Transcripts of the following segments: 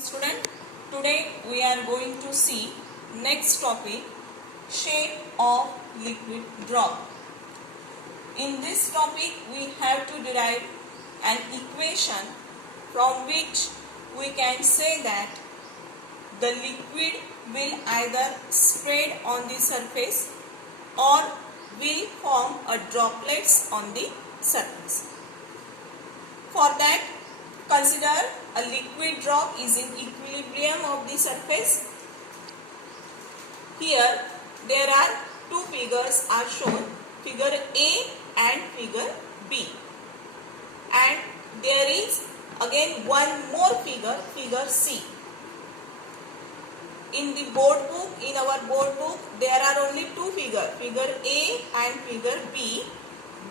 Student, today we are going to see next topic, shape of liquid drop. In this topic we have to derive an equation from which we can say that the liquid will either spread on the surface or will form a droplets on the surface. For that, consider a liquid drop is in equilibrium of the surface. Here there are two figures are shown, figure A and figure B, and there is again one more figure, figure C. In the board book, in our board book, there are only two figures, figure A and figure B,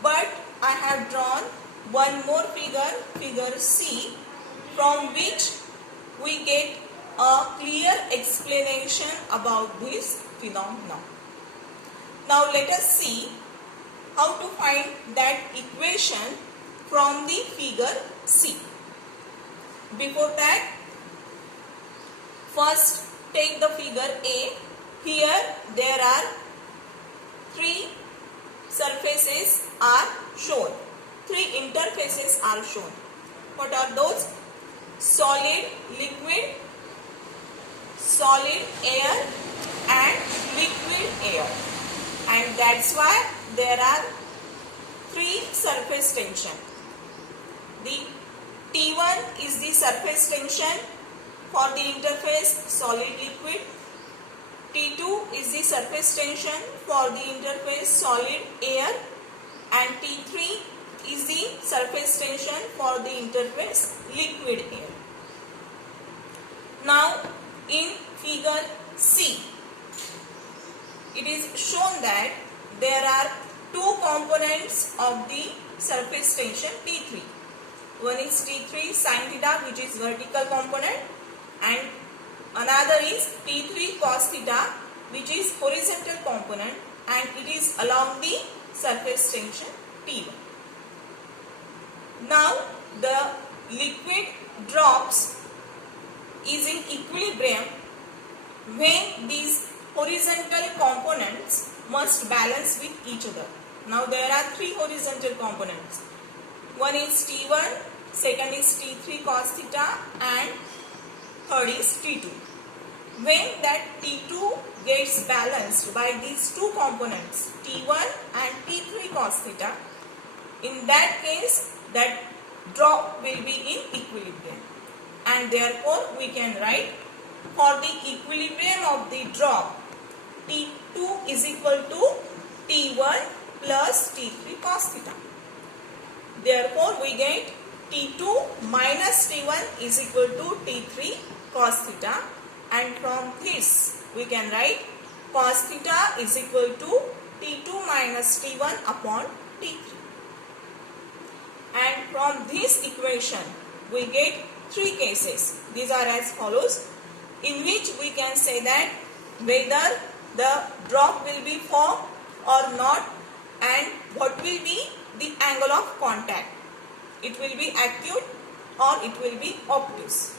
but I have drawn one more figure, figure C, from which we get a clear explanation about this phenomenon. Now let us see how to find that equation from the figure C. Before that, first take the figure A. Here there are three surfaces are shown. Three interfaces are shown. What are those? Solid, liquid, solid air and liquid air. And that's why there are three surface tension. The T1 is the surface tension for the interface solid liquid. T2 is the surface tension for the interface solid air, and T3 is the surface tension for the interface liquid air. Now in figure C, it is shown that there are two components of the surface tension T3. One is T3 sin theta, which is vertical component, and another is T3 cos theta, which is horizontal component, and it is along the surface tension T1. Now the liquid drops is in equilibrium when these horizontal components must balance with each other. Now there are three horizontal components. One is T1, second is T3 cos theta, and third is T2. When that T2 gets balanced by these two components, T1 and T3 cos theta, in that case that drop will be in equilibrium, and therefore we can write for the equilibrium of the drop, T2 is equal to T1 plus T3 cos theta. Therefore we get T2 minus T1 is equal to T3 cos theta, and from this we can write cos theta is equal to T2 minus T1 upon T3. And from this equation we get three cases. These are as follows, in which we can say that whether the drop will be formed or not, and what will be the angle of contact. It will be acute or it will be obtuse.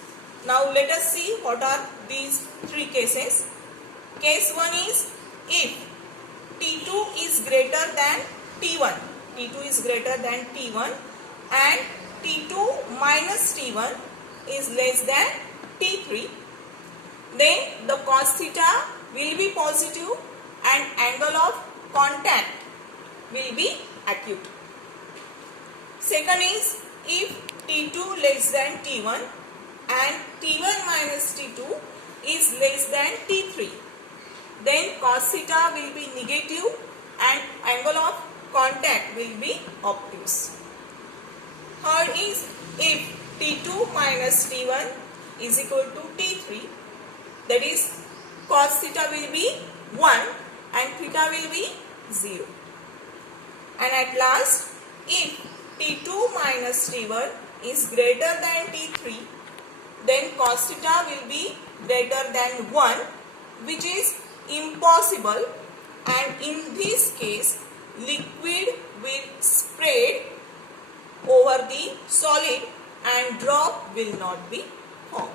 Now let us see what are these three cases. Case 1 is if T2 is greater than T1. T2 is greater than T1 and T2 minus T1 is less than T3. Then the cos theta will be positive and angle of contact will be acute. Second is if T2 less than T1 and T1 minus T2 is less than T3, then cos theta will be negative and angle of contact will be obtuse. Third is if T2 minus T1 is equal to T3, that is cos theta will be 1 and theta will be 0. And at last, if T2 minus T1 is greater than T3, then cos theta will be greater than 1, which is impossible, and in this case liquid will spread over the solid and drop will not be formed.